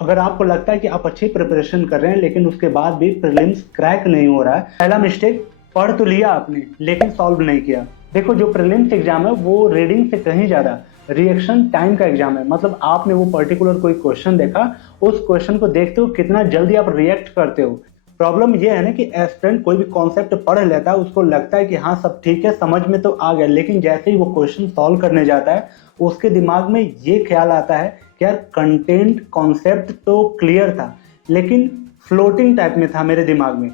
अगर आपको लगता है कि आप अच्छी प्रिपरेशन कर रहे हैं लेकिन उसके बाद भी प्रीलिम्स क्रैक नहीं हो रहा है, पहला मिस्टेक, पढ़ तो लिया आपने लेकिन सॉल्व नहीं किया। देखो, जो प्रीलिम्स एग्जाम है वो रीडिंग से कहीं ज्यादा रिएक्शन टाइम का एग्जाम है। मतलब आपने वो पर्टिकुलर कोई क्वेश्चन देखा, उस क्वेश्चन को देखते हो कितना जल्दी आप रिएक्ट करते हो। प्रॉब्लम ये है ना कि एस्पिरेंट कोई भी कॉन्सेप्ट पढ़ लेता है, उसको लगता है कि हाँ सब ठीक है, समझ में तो आ गया, लेकिन जैसे ही वो क्वेश्चन सॉल्व करने जाता है उसके दिमाग में ये ख्याल आता है कि यार कंटेंट कॉन्सेप्ट तो क्लियर था लेकिन फ्लोटिंग टाइप में था मेरे दिमाग में,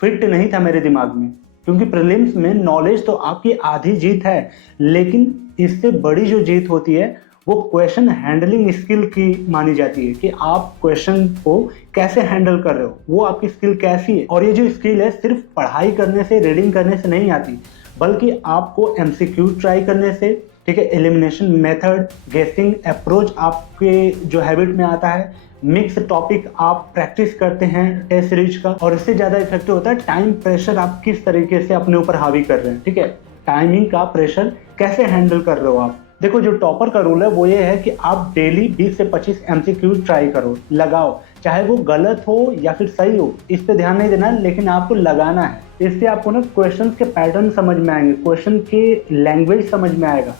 फिट नहीं था मेरे दिमाग में। क्योंकि प्रीलिम्स में नॉलेज तो आपकी आधी जीत है, लेकिन इससे बड़ी जो जीत होती है वो क्वेश्चन हैंडलिंग स्किल की मानी जाती है कि आप क्वेश्चन को कैसे हैंडल कर रहे हो, वो आपकी स्किल कैसी है। और ये जो स्किल है सिर्फ पढ़ाई करने से, रीडिंग करने से नहीं आती, बल्कि आपको एमसीक्यू ट्राई करने से, ठीक है, एलिमिनेशन मेथड, गेसिंग अप्रोच आपके जो हैबिट में आता है, मिक्स टॉपिक आप प्रैक्टिस करते हैं टेस्ट सीरीज का, और इससे ज्यादा इफेक्टिव होता है टाइम प्रेशर आप किस तरीके से अपने ऊपर हावी कर रहे हैं। ठीक है, टाइमिंग का प्रेशर कैसे हैंडल कर रहे हो आप। देखो, जो टॉपर का रूल है वो ये है कि आप डेली 20 से 25 एमसीक्यू ट्राई करो, लगाओ, चाहे वो गलत हो या फिर सही हो, इस पे ध्यान नहीं देना, लेकिन आपको लगाना है। इससे आपको ना क्वेश्चन के पैटर्न समझ में आएंगे, क्वेश्चन के लैंग्वेज समझ में आएगा,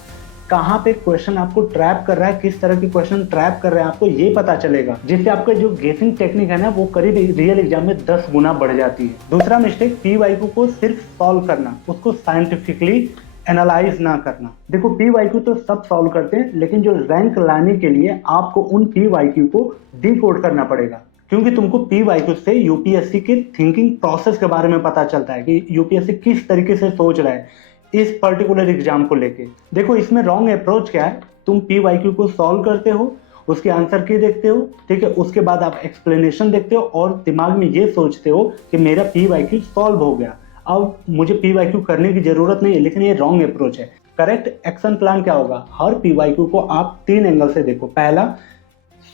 कहाँ पे क्वेश्चन आपको ट्रैप कर रहा है, किस तरह के क्वेश्चन ट्रैप कर रहे हैं, आपको ये पता चलेगा, जिससे आपका जो गेसिंग टेक्निक है ना वो करीब रियल एग्जाम में 10 गुना बढ़ जाती है। दूसरा मिस्टेक, पीवाईक्यू को सिर्फ सॉल्व करना, उसको साइंटिफिकली एनालाइज ना करना। देखो, पीवाईक्यू तो सब सॉल्व करते हैं, लेकिन जो रैंक लाने के लिए आपको उन पीवाईक्यू को डिकोड करना पड़ेगा, क्योंकि तुमको पीवाईक्यू से यूपीएससी के थिंकिंग प्रोसेस के बारे में पता चलता है कि यूपीएससी किस तरीके से सोच रहा है इस पर्टिकुलर एग्जाम को लेके। देखो, इसमें रॉन्ग अप्रोच क्या है, तुम पीवाईक्यू को सॉल्व करते हो, उसके आंसर की देखते हो, ठीक है, उसके बाद आप एक्सप्लेनेशन देखते हो और दिमाग में ये सोचते हो कि मेरा पीवाईक्यू सॉल्व हो गया, अब मुझे पीवाईक्यू करने की जरूरत नहीं है। लेकिन ये रॉन्ग अप्रोच है। करेक्ट एक्शन प्लान क्या होगा, हर पीवाईक्यू को आप 3 एंगल से देखो। पहला,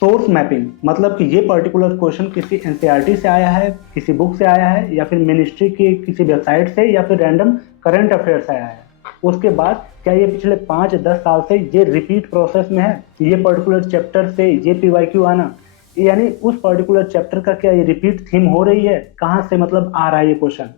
सोर्स मैपिंग, मतलब कि ये पर्टिकुलर क्वेश्चन किसी एनसीईआरटी से आया है, किसी बुक से आया है, या फिर मिनिस्ट्री की किसी वेबसाइट से, या फिर रैंडम करंट अफेयर से आया है। उसके बाद क्या ये पिछले 5-10 साल से ये रिपीट प्रोसेस में है, ये पर्टिकुलर चैप्टर से ये पीवाईक्यू आना, यानी उस पर्टिकुलर चैप्टर का क्या ये रिपीट थीम हो रही है, कहाँ से मतलब आ रहा है ये क्वेश्चन।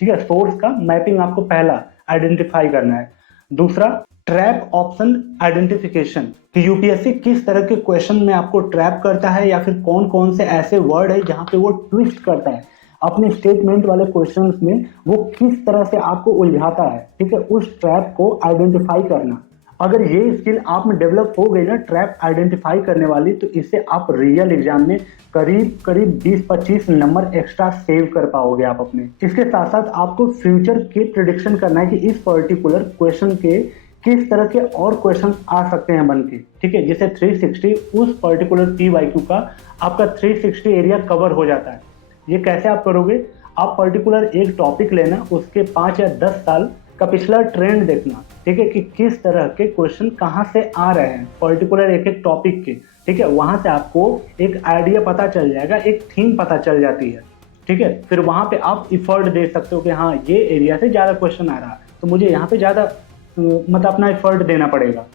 ठीक है, सोर्स का मैपिंग आपको पहला आइडेंटिफाई करना है। दूसरा, ट्रैप ऑप्शन आइडेंटिफिकेशन, कि यूपीएससी किस तरह के क्वेश्चन में आपको ट्रैप करता है, या फिर कौन कौन से ऐसे वर्ड है जहां पे वो ट्विस्ट करता है अपने स्टेटमेंट वाले क्वेश्चंस में, वो किस तरह से आपको उलझाता है। ठीक है, उस ट्रैप को आइडेंटिफाई करना। अगर ये स्किल आप में डेवलप हो गई ना, ट्रैप आइडेंटिफाई करने वाली, तो इससे आप रियल एग्जाम में करीब करीब 20-25 नंबर एक्स्ट्रा सेव कर पाओगे आप अपने। इसके साथ साथ आपको फ्यूचर की प्रिडिक्शन करना है कि इस पर्टिकुलर क्वेश्चन के किस तरह के और क्वेश्चन आ सकते हैं बन के। ठीक है, जैसे 360 उस पर्टिकुलर पीवाईक्यू का आपका 360 एरिया कवर हो जाता है। ये कैसे आप करोगे, आप पर्टिकुलर एक टॉपिक लेना, उसके 5 या 10 साल का पिछला ट्रेंड देखना, ठीक है, कि किस तरह के क्वेश्चन कहाँ से आ रहे हैं पर्टिकुलर एक एक टॉपिक के। ठीक है, वहां से आपको एक आइडिया पता चल जाएगा, एक थीम पता चल जाती है। ठीक है, फिर वहां पे आप इफर्ट दे सकते हो कि हाँ ये एरिया से ज्यादा क्वेश्चन आ रहा है, तो मुझे यहाँ पे ज्यादा मतलब अपना एफर्ट देना पड़ेगा।